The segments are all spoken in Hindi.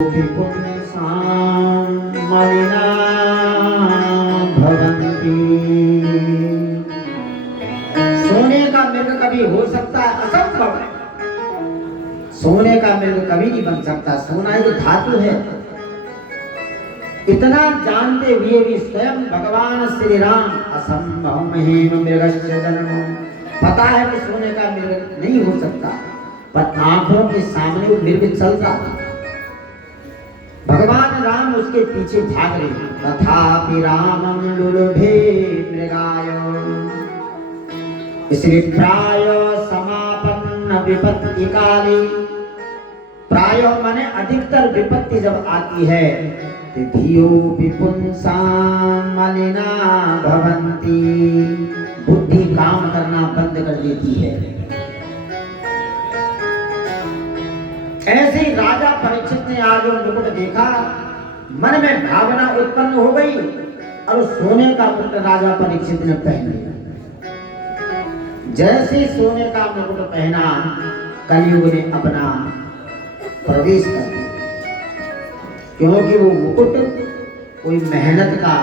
पुंसां मलिना भवन्ति। सोने का मृग कभी हो सकता है? असंभव है। सोने का मृग कभी नहीं बन सकता। सोना एक धातु है। इतना जानते हुए भी स्वयं भगवान श्री राम असंभव महेम मृगस्य जन्म, पता है कि सोने का मृग नहीं हो सकता, पर आंखों के सामने वो मृग चल रहा था। भगवान राम उसके पीछे भाग रहे हैं। तथापि रामं लुलुभे मृगाय इसलिए प्राय समापन्न विपत्ति काले, प्राय माने अधिकतर विपत्ति जब आती है तो धियो विपुंसां मलिना भवन्ति, बुद्धि काम करना बंद कर देती है। ऐसे ही राजा परीक्षित ने आज वो मुकुट देखा, मन में भावना उत्पन्न हो गई और सोने का मुकुट राजा परीक्षित ने पहन लिया। जैसे सोने का मुकुट पहना, कलयुग ने अपना प्रवेश कर दिया, क्योंकि वो मुकुट कोई मेहनत का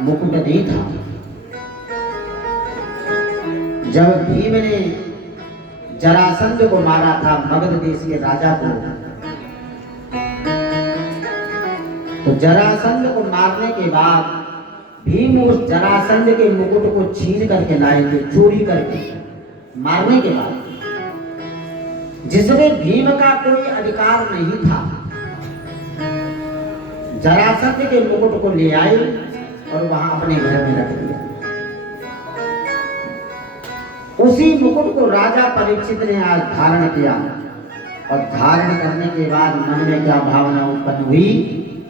मुकुट नहीं था। जब भीम ने जरासंध को मारा था, मगध देश के राजा को, तो जरासंध को मारने के बाद भीम उस जरासंध के मुकुट को छीन करके लाएंगे, चोरी करके मारने के बाद, जिसमें भीम का कोई अधिकार नहीं था। जरासंध के मुकुट को ले आए और वहां अपने घर में रख दिया। उसी मुकुट को राजा परीक्षित ने आज धारण किया, और धारण करने के बाद मन में क्या भावना उत्पन्न हुई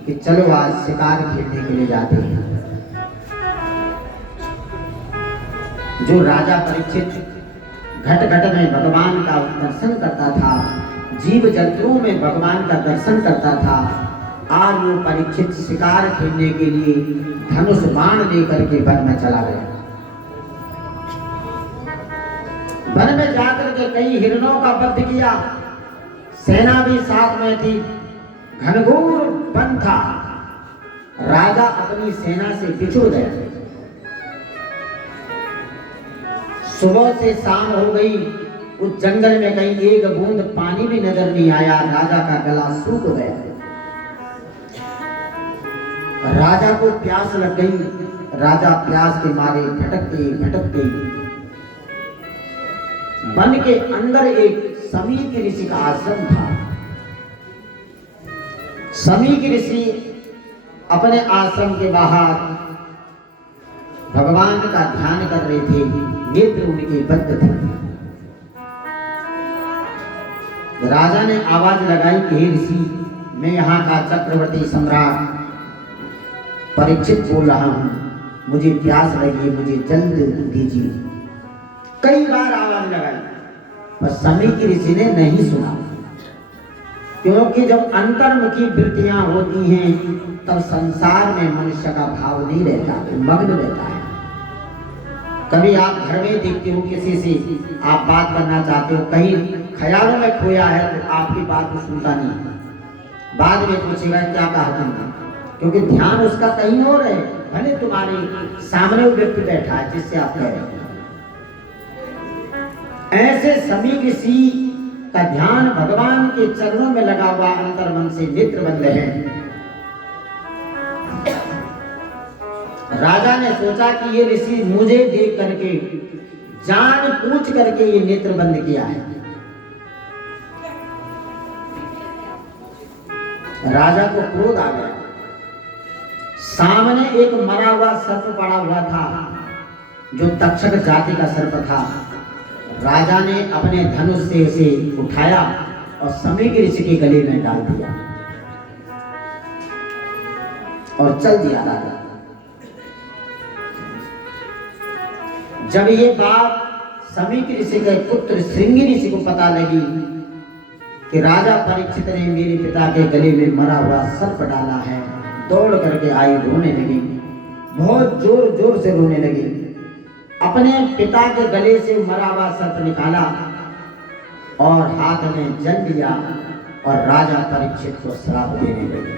कि चलो आज शिकार खेलने के लिए जाते हैं। जो राजा परीक्षित घट घट में भगवान का दर्शन करता था, जीव जंतुओं में भगवान का दर्शन करता था, आज वो परीक्षित शिकार खेलने के लिए धनुष बाण लेकर के वन में चला गया। वन में जाकर के कई हिरणों का वध किया, सेना भी साथ में थी, घनघोर वन था। राजा अपनी सेना से बिछुड़ गया। सुबह से शाम हो गई, उस जंगल में कहीं एक बूंद पानी भी नजर नहीं आया। राजा का गला सूख गया। राजा को प्यास लग गई। राजा प्यास के मारे भटकते भटकते वन के अंदर एक समीक ऋषि का आश्रम था। समीक ऋषि अपने आश्रम के बाहर भगवान का ध्यान कर रहे थे, नेत्र उनके बंद थे। राजा ने आवाज लगाई कि हे ऋषि, मैं यहाँ का चक्रवर्ती सम्राट परीक्षित बोल रहा हूँ, मुझे प्यास लगी, मुझे जल्द दीजिए। कई बार आवाज लगाई, पर समीक ऋषि ने नहीं सुना, क्योंकि जब अंतर्मुखी वृत्तियां होती हैं तब संसार में मनुष्य का भाव नहीं रहता, मग्न रहता है। कभी आप घर में देखते हो किसी से आप बात करना चाहते हो, कहीं ख्यालों में खोया है तो आपकी बात को सुनता नहीं, बाद में पूछेगा क्या कहा तुमने, क्योंकि ध्यान उसका कहीं और है, भले तुम्हारे सामने वो व्यक्ति बैठा है जिससे आप कह रहे हो। ऐसे समीक ऋषि का ध्यान भगवान के चरणों में लगा हुआ, अंतर्मन से नेत्र बंद है। राजा ने सोचा कि ये ऋषि मुझे देख करके जान पूछ करके ये नेत्र बंद किया है। राजा को क्रोध आ गया। सामने एक मरा हुआ सर्प पड़ा हुआ था, जो तक्षक जाति का सर्प था। राजा ने अपने धनुष से उसे उठाया और समीक ऋषि के गले में डाल दिया और चल दिया राजा। जब ये बात समीक ऋषि के पुत्र श्रृंगी ऋषि को पता लगी कि राजा परीक्षित ने मेरे पिता के गले में मरा हुआ सर्प डाला है, दौड़ करके आई, रोने लगी, बहुत जोर जोर से रोने लगी। अपने पिता के गले से मरा हुआ सर्प निकाला और हाथ में जल लिया और राजा परीक्षित को श्राप देने लगे।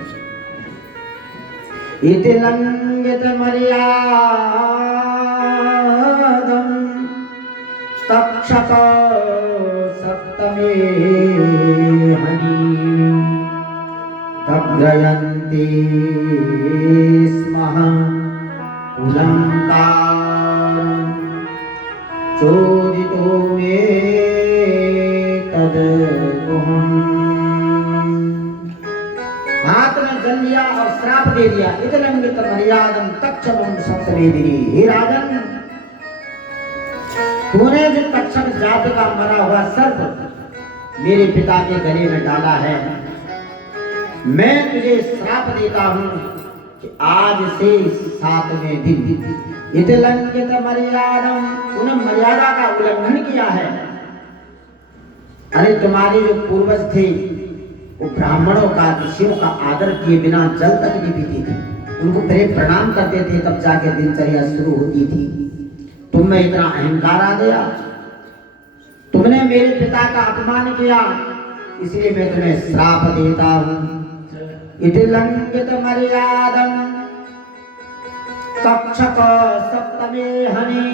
इति लंघित मर्यादं तक्षक सप्तमे हनि दग्धयन्ति स्मः उलङ्कारं चोदितो मे तद्गुहम्। हाथ में जल लिया और श्राप दे दिया। इतलंघित मर्यादं तक्षकं सप्तमे दिनि। हे राजन, तूने जो तक्षक जाति का मरा हुआ सर्प मेरे पिता के गले में डाला है, मैं तुझे श्राप देता हूं कि आज से 7वें दिन इतलंघित मर्यादं, तूने मर्यादा का उल्लंघन किया है। अरे तुम्हारे जो पूर्वज थे वो ब्राह्मणों का, ऋषियों का आदर किए बिना जल तक नहीं पीते थे, उनको पहले प्रणाम करते थे, तब जाके दिनचर्या शुरू होती थी। तुम में इतना अहंकार आ गया, तुमने मेरे पिता का अपमान किया, इसलिए मैं तुम्हें श्राप देता हूं। इति लंघित मर्यादं तक्षक सप्तमे हनि।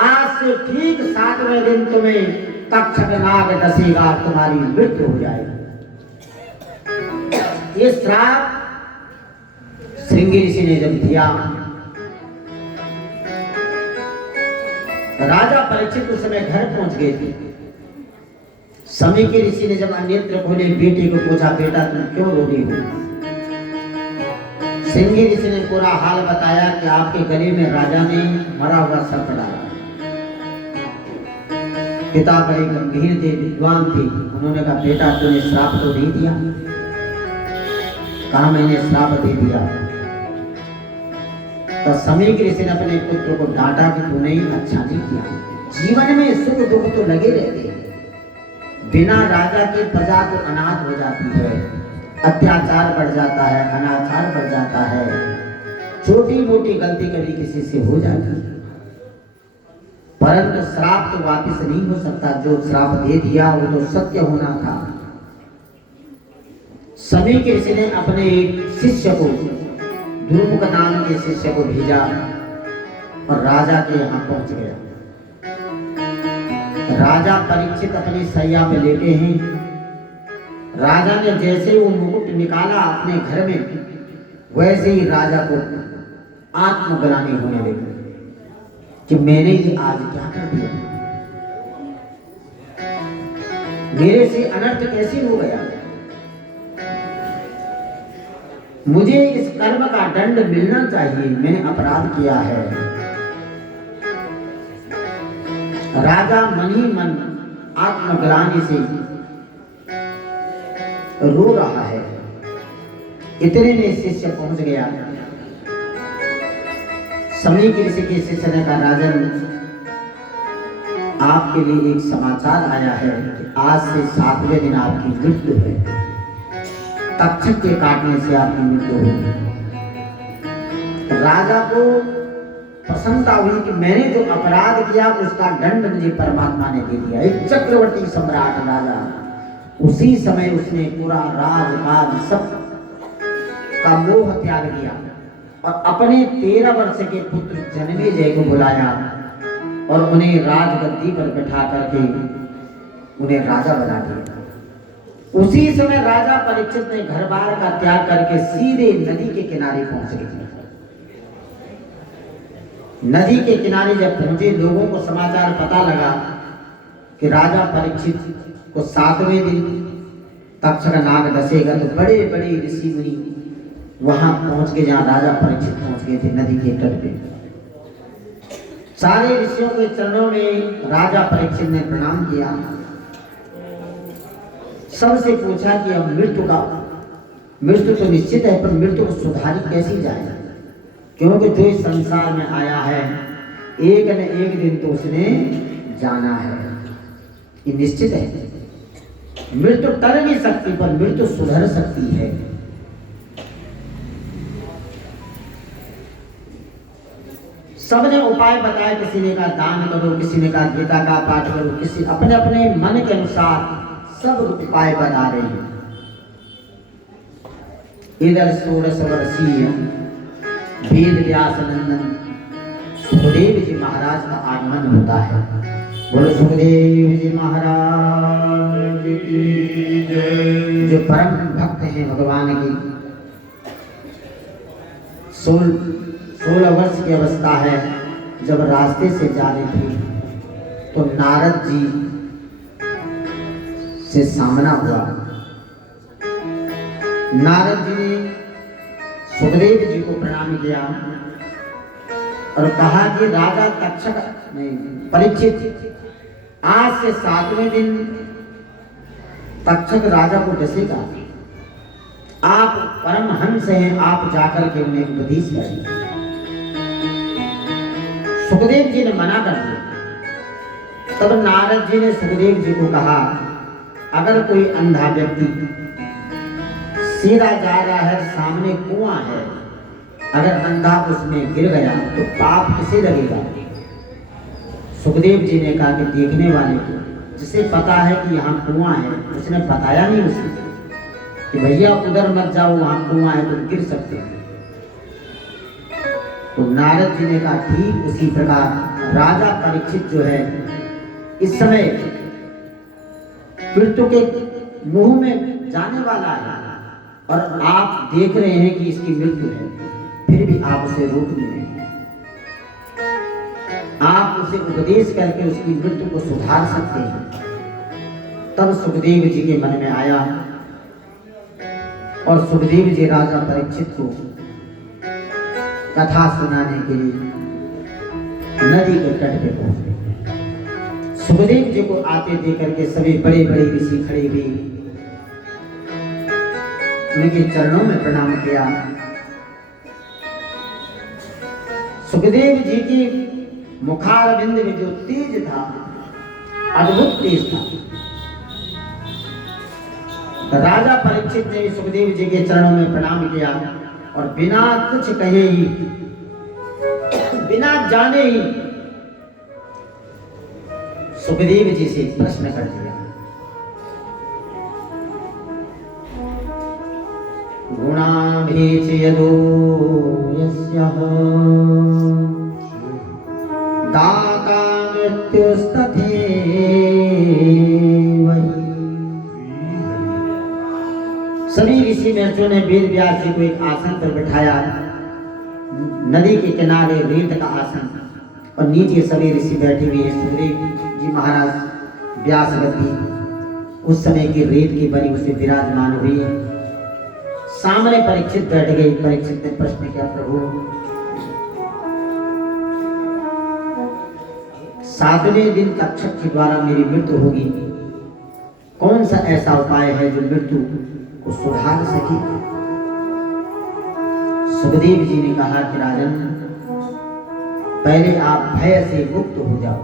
आज से ठीक 7वें दिन तुम्हें तक्षक नाग डसेगा, तुम्हारी मृत्यु हो जाएगी। ये श्राप श्रृंगी ऋषि ने जब दिया, राजा परीक्षित उस समय घर पहुंच गए थे। समय के ऋषि ने जब नेत्र खोले, बेटे को पूछा, बेटा तुम क्यों रो रही हो? श्रृंगी ऋषि ने पूरा हाल बताया कि आपके गले में राजा ने मरा हुआ सर्प डाला। पिता बड़े गंभीर थे, विद्वान थे। उन्होंने कहा, बेटा तूने श्राप तो नहीं दिया? कहा, मैंने श्राप दे दिया। तो समय के ऋषि ने अपने पुत्र को डांटा कि तूने अच्छा नहीं किया। जीवन में सुख दुख तो लगे रहते हैं, बिना राजा के प्रजा तो अनाथ हो जाती है, अत्याचार बढ़ जाता है, अनाचार बढ़ जाता है, छोटी मोटी गलती कभी किसी से हो जाती है। परंतु श्राप तो वापस नहीं हो सकता। जो श्राप दे दिया वो तो सत्य होना था। समय के ऋषि ने अपने एक शिष्य को, दुर्मुख नाम के शिष्य को भेजा और राजा के यहाँ पहुंच गया। राजा परीक्षित अपनी सैया पे लेटे हैं। राजा ने जैसे वो मुकुट निकाला अपने घर में, वैसे ही राजा को आत्मग्लानि होने लगी कि मैंने ये आज क्या कर दिया, मेरे से अनर्थ कैसे हो गया, मुझे इस कर्म का दंड मिलना चाहिए, मैंने अपराध किया है। राजा मन ही मन आत्मग्लानि से रो रहा है। इतने में शिष्य पहुंच गया। समय के ऋषि के शिष्य ने कहा, राजन आपके लिए एक समाचार आया है कि आज से 7वें दिन आपकी मृत्यु है। तक्षक के काटने से आपकी मृत्यु होगी। राजा को प्रसन्नता हुई कि मैंने जो अपराध किया उसका दंड मुझे परमात्मा ने दे दिया। एक चक्रवर्ती सम्राट राजा, उसी समय उसने पूरा राजकाज सब का मोह त्याग दिया और अपने 13 वर्ष के पुत्र जन्मेजय को बुलाया और उन्हें राजगद्दी पर बैठा करके उन्हें राजा बना दिया। उसी समय राजा परीक्षित ने घर बार का त्याग करके सीधे नदी के किनारे पहुंच गए। नदी के किनारे जब पहुंचे, लोगों को समाचार पता लगा कि राजा परीक्षित को 7वें दिन तक्षक नाग डसेगा। तो बड़े बड़े ऋषि मुनि वहां पहुंच गए जहां राजा परीक्षित पहुंच गए थे, नदी के तट पे। सारे ऋषियों के चरणों में राजा परीक्षित ने प्रणाम किया। सबसे पूछा कि अब मृत्यु तो निश्चित है, पर मृत्यु को सुधारी कैसी जाए, क्योंकि जो इस संसार में आया है एक न एक दिन तो उसने जाना है, ये निश्चित है। मृत्यु टल नहीं सकती, पर मृत्यु सुधर सकती है। सबने उपाय बताया, किसी ने कहा दान करो, किसी ने कहा गीता का पाठ करो, किसी अपने अपने मन के अनुसार सब उपाय बता रहे हैं। इधर 16 वर्षीय वेद व्यास नंदन सुखदेव जी महाराज का आगमन होता है। बोलो सुखदेव जी महाराज की जय। जो परम भक्त हैं भगवान की, 16 वर्ष की अवस्था है। जब रास्ते से जा रही थी तो नारद जी से सामना हुआ। नारद जी ने सुखदेव जी को प्रणाम किया और कहा कि राजा तक्षक नहीं परीक्षित, आज से 7वें दिन तक्षक राजा को डसेगा। आप परमहंस हैं, आप जाकर के उन्हें उपदेश करें। सुखदेव जी ने मना कर दिया। तब नारद जी ने सुखदेव जी को कहा, अगर कोई अंधा व्यक्ति सीधा जा रहा है, सामने कुआं है, अगर अंधा उसमें गिर गया तो पाप किसे लगेगा? सुखदेव जी ने कहा कि देखने वाले को, जिसे पता है कि यहाँ कुआं है, उसने बताया नहीं उसे कि भैया उधर मत जाओ, वहां कुआं है, तुम गिर सकते हो। तो नारद जी ने कहा ठीक उसी प्रकार राजा परीक्षित जो है इस समय मृत्यु के मुंह में जाने वाला है और आप देख रहे हैं कि इसकी मृत्यु है, फिर भी आप उसे रोक नहीं रहे। आप उसे उपदेश करके उसकी मृत्यु को सुधार सकते हैं। तब सुखदेव जी के मन में आया और सुखदेव जी राजा परीक्षित को कथा सुनाने के लिए नदी के तट पे पहुंचे। सुखदेव जी को आते देख करके सभी बड़े बड़े ऋषि खड़े हुए उनके चरणों में प्रणाम किया। सुखदेव जी की मुखारविंद में जो तेज था, अद्भुत तेज था। राजा परीक्षित ने सुखदेव जी के चरणों में प्रणाम किया और बिना कुछ कहे ही, बिना जाने ही सुखदेव जी से प्रश्न कर दिया। गुणाभीचयदो यस्यः दाता मृत्युस्तथैव हि। सभी ऋषि महर्षियों ने वेद व्यास जी को एक आसन पर बिठाया, नदी के किनारे रेत का आसन, और नीचे सभी ऋषि बैठे हुए हैं। सुखदेव जी महाराज व्यास गद्दी उस समय की रेत की बनी उसे विराजमान हुई। सामने परीक्षित बैठ गए। परीक्षित ने प्रश्न किया, प्रभु 7वें दिन तक्षक के द्वारा मेरी मृत्यु होगी, कौन सा ऐसा उपाय है जो मृत्यु को सुधार सके? सुखदेव जी ने कहा कि राजन, पहले आप भय से मुक्त हो जाओ।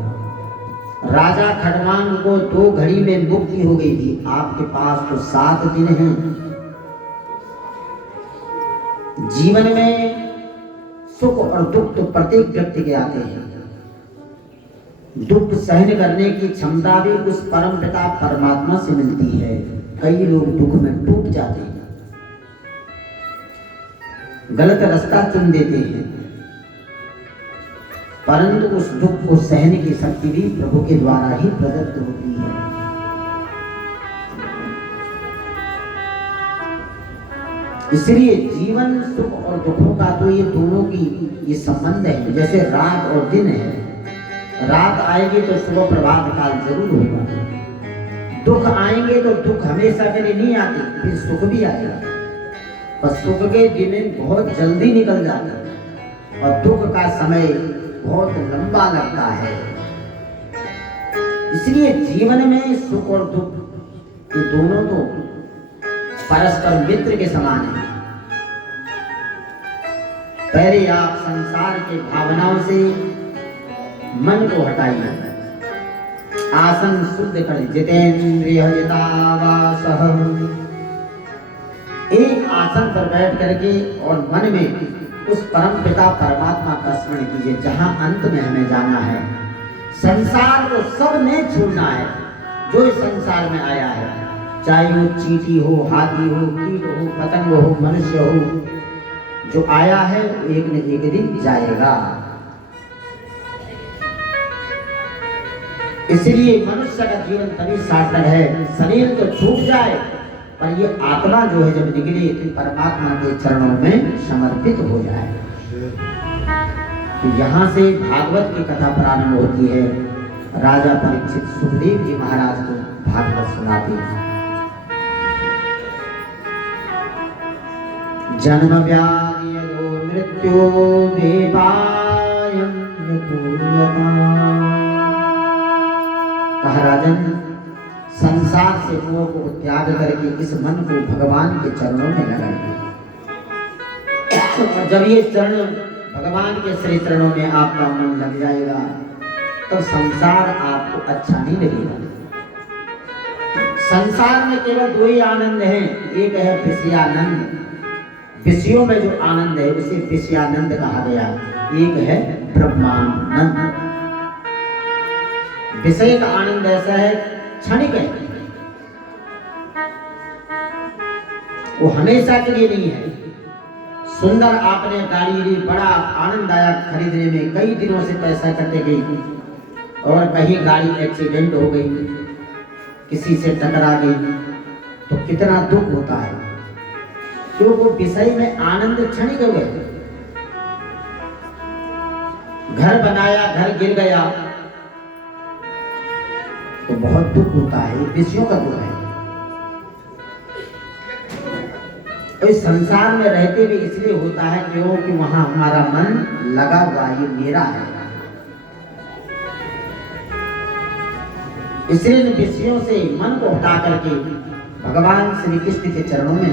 राजा खड़वांग को 2 घड़ी में मुक्ति हो गई थी, आपके पास तो 7 दिन हैं। जीवन में सुख और दुख तो प्रत्येक व्यक्ति के आते हैं। दुख सहन करने की क्षमता भी उस परम पिता परमात्मा से मिलती है। कई लोग दुख में टूट जाते हैं, गलत रास्ता चुन देते हैं, परंतु उस दुख को सहने की शक्ति भी प्रभु के द्वारा ही प्रदत्त होती है। इसलिए जीवन सुख और दुखों का तो ये दोनों की ये संबंध है। जैसे रात और दिन है, रात आएगी तो सुबह प्रभात काल जरूर होगा। दुख आएंगे तो दुख हमेशा के लिए नहीं आते, फिर सुख भी आएगा, पर सुख के दिन बहुत जल्दी निकल जाता है और दुख का समय बहुत लंबा लगता है। इसलिए जीवन में सुख और दुख ये दोनों तो परस्पर मित्र के समान है। पहले आप संसार की भावनाओं से मन को हटाइए, आसन शुद्ध कर, जितेंद्रिय जितावासः। एक आसन पर बैठ करके और मन में उस परम पिता परमात्मा का स्मरण कीजिए, जहां अंत में हमें जाना है। संसार को सब ने छोड़ना है जो इस संसार में आया है। चाहे वो चींटी हो, हाथी हो, कीट हो, पतंग हो, मनुष्य हो, जो आया है वो एक न एक दिन जाएगा। इसलिए मनुष्य का जीवन तभी सार्थक है। शरीर तो छूट जाए पर ये आत्मा जो है जब निकले तो परमात्मा के चरणों में समर्पित हो जाए। तो यहाँ से भागवत की कथा प्रारंभ होती है। राजा परीक्षित सुखदेव जी महाराज को भागवत सुनाते हैं। जन्म व्याधि यदो मृत्यु वेपायं यतोयता। कहा राजन, संसार से मोह को त्याग करके इस मन को भगवान के चरणों में लगाइए। और जब ये चरण भगवान के श्री चरणों में आपका मन लग जाएगा तो संसार आपको अच्छा नहीं लगेगा। संसार में केवल दो ही आनंद हैं, एक है विषयानंद, विषयों में जो आनंद है उसे विषयानंद कहा गया, एक है ब्रह्मानंद। विषय का आनंद ऐसा है, क्षणिक है, वो हमेशा के लिए नहीं है। सुंदर आपने गाड़ी ली, बड़ा आनंद आया खरीदने में, कई दिनों से पैसा कटे गई और कहीं गाड़ी एक्सीडेंट हो गई, किसी से टकरा गई तो कितना दुख होता है, क्यों? वो विषय में आनंद क्षणिक हो गए। घर बनाया, घर गिर गया तो बहुत दुख होता है, विषयों का दुख है। तो इस संसार में रहते हुए इसलिए होता है क्योंकि वहां हमारा मन लगा हुआ, ये मेरा है। इसलिए विषयों से मन को हटा करके भगवान श्री कृष्ण के चरणों में